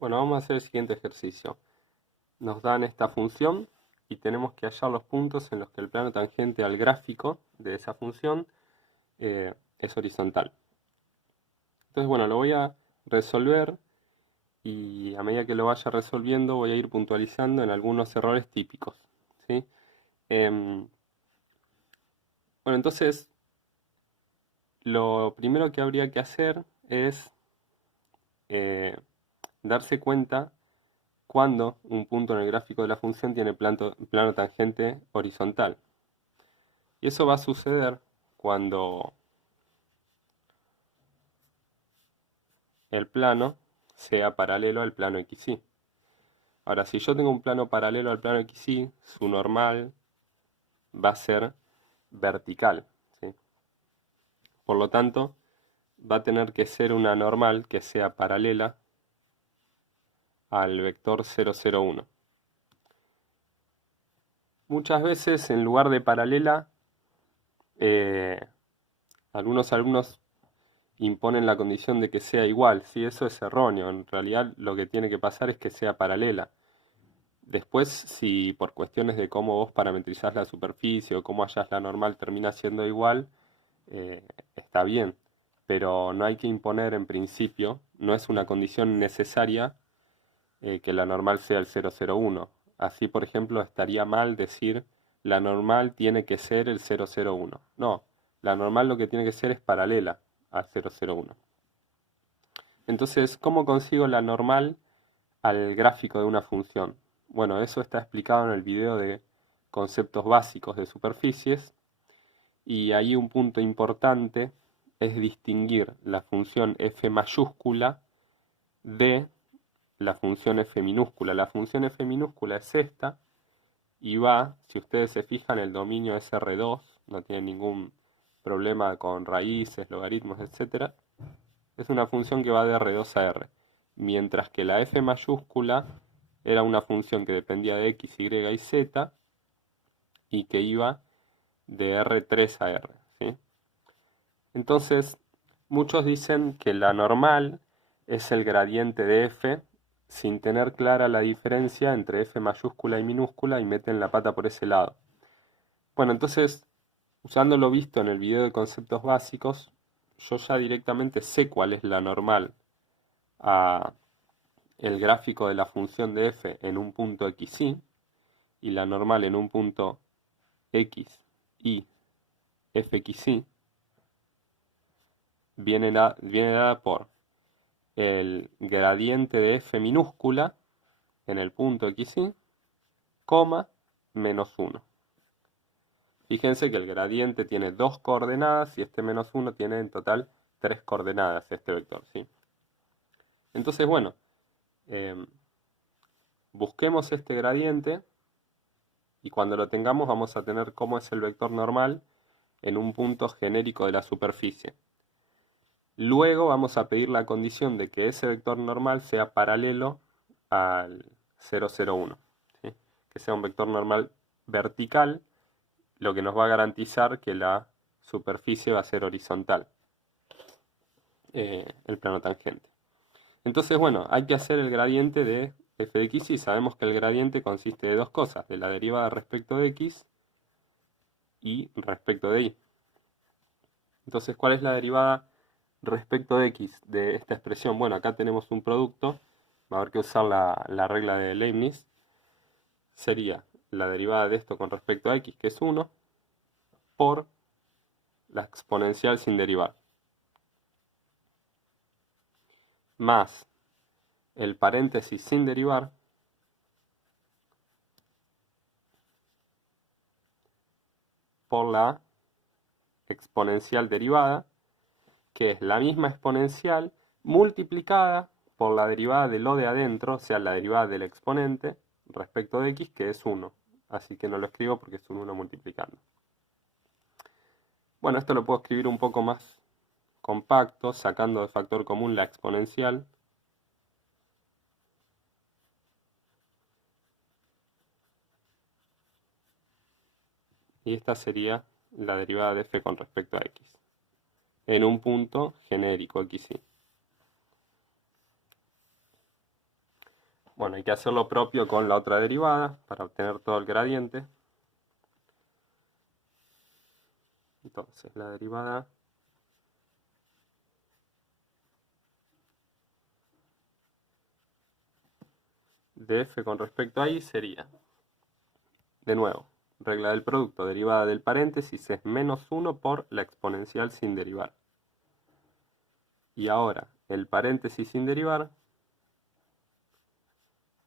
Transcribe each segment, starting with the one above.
Bueno, vamos a hacer el siguiente ejercicio. Nos dan esta función y tenemos que hallar los puntos en los que el plano tangente al gráfico de esa función es horizontal. Entonces, bueno, lo voy a resolver y a medida que lo vaya resolviendo voy a ir puntualizando en algunos errores típicos, ¿sí? Em, bueno, entonces lo primero que habría que hacer es eh, darse cuenta cuando un punto en el gráfico de la función tiene plano tangente horizontal. Y eso va a suceder cuando el plano sea paralelo al plano XY. Ahora, si yo tengo un plano paralelo al plano XY, su normal va a ser vertical, ¿sí? Por lo tanto, va a tener que ser una normal que sea paralela al vector 0,0,1. Muchas veces, en lugar de paralela, eh, algunos alumnos imponen la condición de que sea igual. Sí, eso es erróneo. En realidad lo que tiene que pasar es que sea paralela. Después, si por cuestiones de cómo vos parametrizás la superficie o cómo hallas la normal termina siendo igual, está bien. Pero no hay que imponer en principio, no es una condición necesaria que la normal sea el 0,0,1. Así, por ejemplo, estaría mal decir la normal tiene que ser el 0,0,1. No, la normal lo que tiene que ser es paralela al 0,0,1. Entonces, ¿cómo consigo la normal al gráfico de una función? Bueno, eso está explicado en el video de conceptos básicos de superficies y ahí un punto importante es distinguir la función f mayúscula de la función f minúscula. La función f minúscula es esta y va, si ustedes se fijan, el dominio es R2, no tiene ningún problema con raíces, logaritmos, etc. Es una función que va de R2 a R, mientras que la f mayúscula era una función que dependía de x, y y z y que iba de R3 a R, ¿sí? Entonces, muchos dicen que la normal es el gradiente de f sin tener clara la diferencia entre f mayúscula y minúscula y meten la pata por ese lado. Bueno, entonces, usando lo visto en el video de conceptos básicos, yo ya directamente sé cuál es la normal a el gráfico de la función de f en un punto xy y la normal en un punto x y fxy viene dada por el gradiente de f minúscula en el punto xy, coma, menos 1. Fíjense que el gradiente tiene dos coordenadas y este menos 1 tiene en total tres coordenadas, este vector, ¿sí? Entonces, bueno, eh, busquemos este gradiente y cuando lo tengamos vamos a tener cómo es el vector normal en un punto genérico de la superficie. Luego vamos a pedir la condición de que ese vector normal sea paralelo al 0,0,1, ¿sí? Que sea un vector normal vertical, lo que nos va a garantizar que la superficie va a ser horizontal, el plano tangente. Entonces, bueno, hay que hacer el gradiente de f de x y sabemos que el gradiente consiste de dos cosas, de la derivada respecto de x y respecto de y. Entonces, ¿cuál es la derivada respecto de x de esta expresión? Bueno, acá tenemos un producto, va a haber que usar la regla de Leibniz. Sería la derivada de esto con respecto a x, que es 1, por la exponencial sin derivar, más el paréntesis sin derivar, por la exponencial derivada, que es la misma exponencial multiplicada por la derivada de lo de adentro, o sea, la derivada del exponente respecto de x, que es 1. Así que no lo escribo porque es un 1 multiplicando. Bueno, esto lo puedo escribir un poco más compacto, sacando de factor común la exponencial. Y esta sería la derivada de f con respecto a x, en un punto genérico xy. Bueno, hay que hacer lo propio con la otra derivada para obtener todo el gradiente. Entonces, la derivada de f con respecto a y sería, de nuevo, regla del producto, derivada del paréntesis es menos 1 por la exponencial sin derivar. Y ahora, el paréntesis sin derivar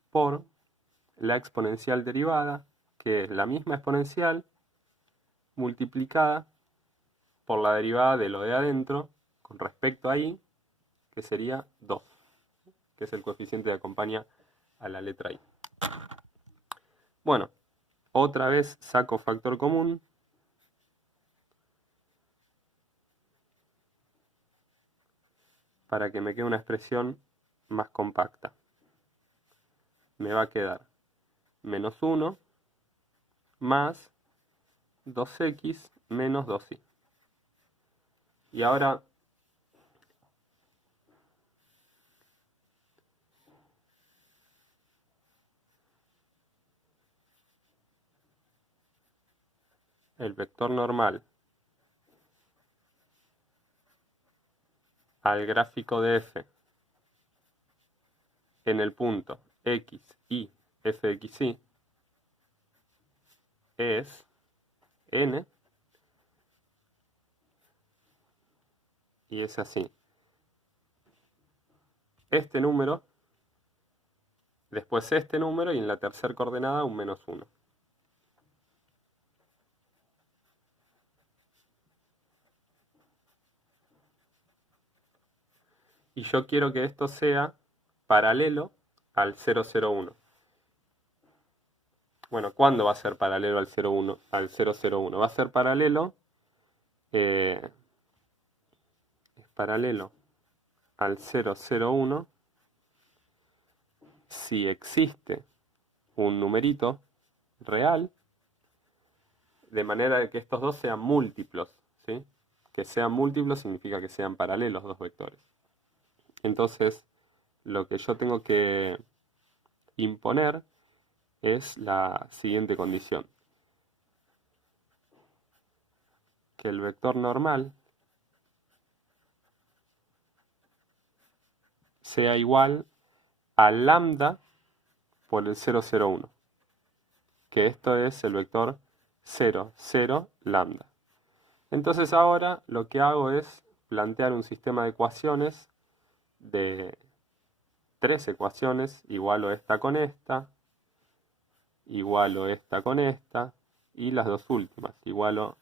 por la exponencial derivada, que es la misma exponencial multiplicada por la derivada de lo de adentro con respecto a y, que sería 2, que es el coeficiente que acompaña a la letra i. Bueno, otra vez saco factor común. Para que me quede una expresión más compacta. Me va a quedar menos 1 más 2x menos 2y. Y ahora el vector normal al gráfico de f en el punto x, y, f de x, y es n, y es así. Este número, después este número, y en la tercera coordenada un menos 1. Y yo quiero que esto sea paralelo al 0,01. Bueno, ¿cuándo va a ser paralelo al 0,1? Al 0,01. Va a ser paralelo, es paralelo al 0,01 si existe un numerito real, de manera que estos dos sean múltiplos, ¿sí? Que sean múltiplos significa que sean paralelos dos vectores. Entonces, lo que yo tengo que imponer es la siguiente condición. Que el vector normal sea igual a lambda por el 0,01. Que esto es el vector 0, 0, lambda. Entonces ahora lo que hago es plantear un sistema de ecuaciones de 3 ecuaciones, igualo esta con esta, igualo esta con esta, y las dos últimas, igualo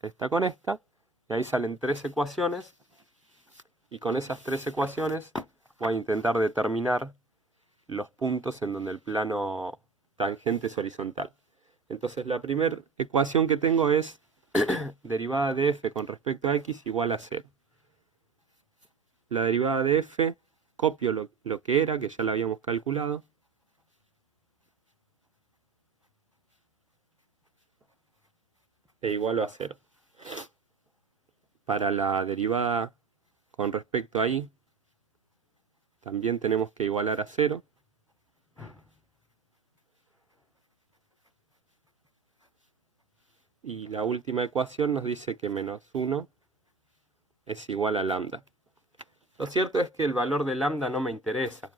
esta con esta, y ahí salen 3 ecuaciones, y con esas 3 ecuaciones voy a intentar determinar los puntos en donde el plano tangente es horizontal. Entonces la primera ecuación que tengo es derivada de f con respecto a x igual a 0. La derivada de f, copio lo que era, que ya lo habíamos calculado. E igualo a 0. Para la derivada con respecto a y, también tenemos que igualar a 0. Y la última ecuación nos dice que menos 1 es igual a lambda. Lo cierto es que el valor de lambda no me interesa.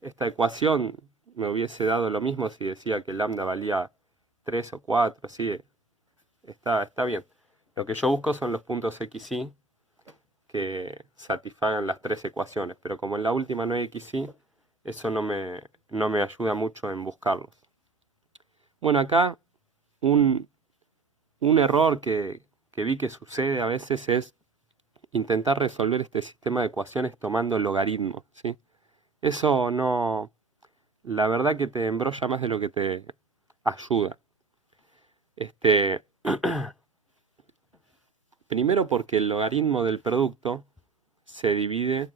Esta ecuación me hubiese dado lo mismo si decía que lambda valía 3 o 4, así está bien. Lo que yo busco son los puntos x, y que satisfagan las 3 ecuaciones, pero como en la última no hay x, y, eso no me ayuda mucho en buscarlos. Bueno, acá un error que vi que sucede a veces es intentar resolver este sistema de ecuaciones tomando logaritmos, ¿sí? Eso no, la verdad que te embrolla más de lo que te ayuda. Primero porque el logaritmo del producto se divide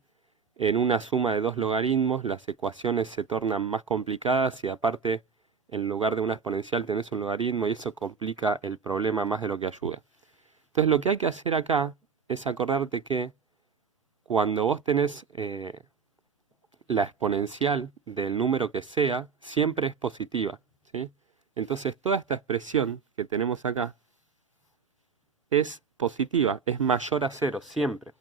en una suma de dos logaritmos, las ecuaciones se tornan más complicadas y aparte en lugar de una exponencial tenés un logaritmo y eso complica el problema más de lo que ayuda. Entonces lo que hay que hacer acá es acordarte que cuando vos tenés la exponencial del número que sea siempre es positiva, ¿sí? Entonces toda esta expresión que tenemos acá es positiva, es mayor a cero siempre.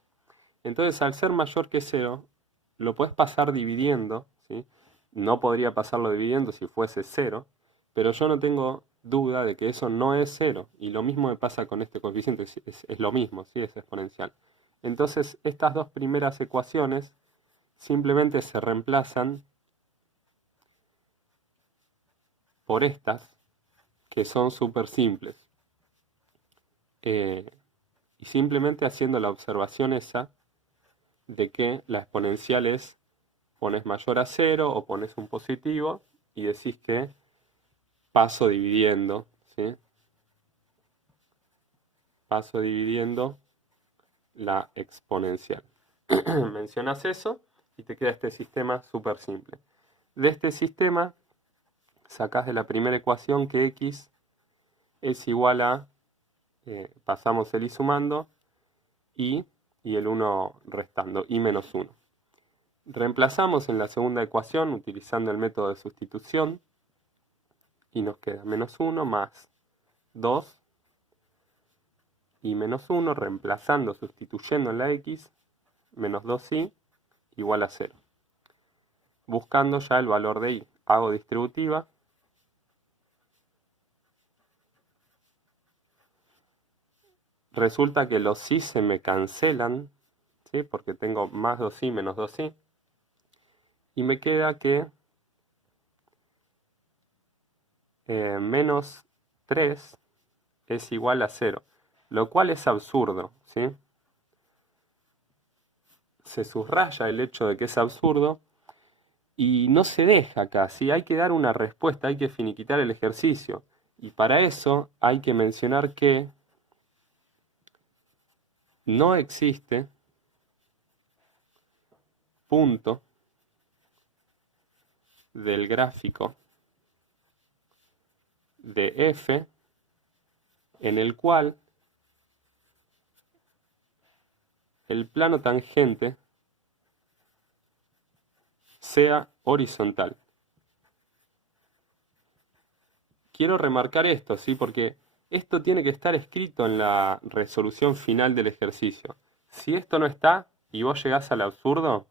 Entonces al ser mayor que cero, lo puedes pasar dividiendo, ¿sí? No podría pasarlo dividiendo si fuese cero, pero yo no tengo duda de que eso no es cero. Y lo mismo me pasa con este coeficiente, es lo mismo, ¿sí? Es exponencial. Entonces estas dos primeras ecuaciones simplemente se reemplazan por estas, que son súper simples. Eh, y simplemente haciendo la observación esa de que la exponencial es, pones mayor a cero o pones un positivo y decís que paso dividiendo, ¿sí? Paso dividiendo la exponencial. Mencionas eso y te queda este sistema súper simple. De este sistema sacás de la primera ecuación que x es igual a, pasamos el y sumando, y el 1 restando, y menos 1. Reemplazamos en la segunda ecuación utilizando el método de sustitución y nos queda menos 1 más 2 y menos 1, reemplazando, sustituyendo en la x, menos 2y igual a 0. Buscando ya el valor de y, hago distributiva. Resulta que los y se me cancelan, ¿sí? Porque tengo más 2y menos 2y. Y me queda que menos 3 es igual a 0, lo cual es absurdo, ¿sí? Se subraya el hecho de que es absurdo y no se deja acá, ¿sí? Hay que dar una respuesta, hay que finiquitar el ejercicio. Y para eso hay que mencionar que no existe punto del gráfico de f en el cual el plano tangente sea horizontal. Quiero remarcar esto, ¿sí? Porque esto tiene que estar escrito en la resolución final del ejercicio. Si esto no está y vos llegás al absurdo,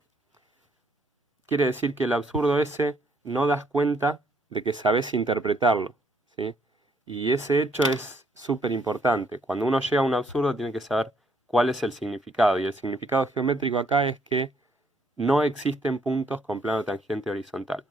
quiere decir que el absurdo ese no das cuenta de que sabés interpretarlo, ¿sí? Y ese hecho es súper importante. Cuando uno llega a un absurdo tiene que saber cuál es el significado. Y el significado geométrico acá es que no existen puntos con plano tangente horizontal.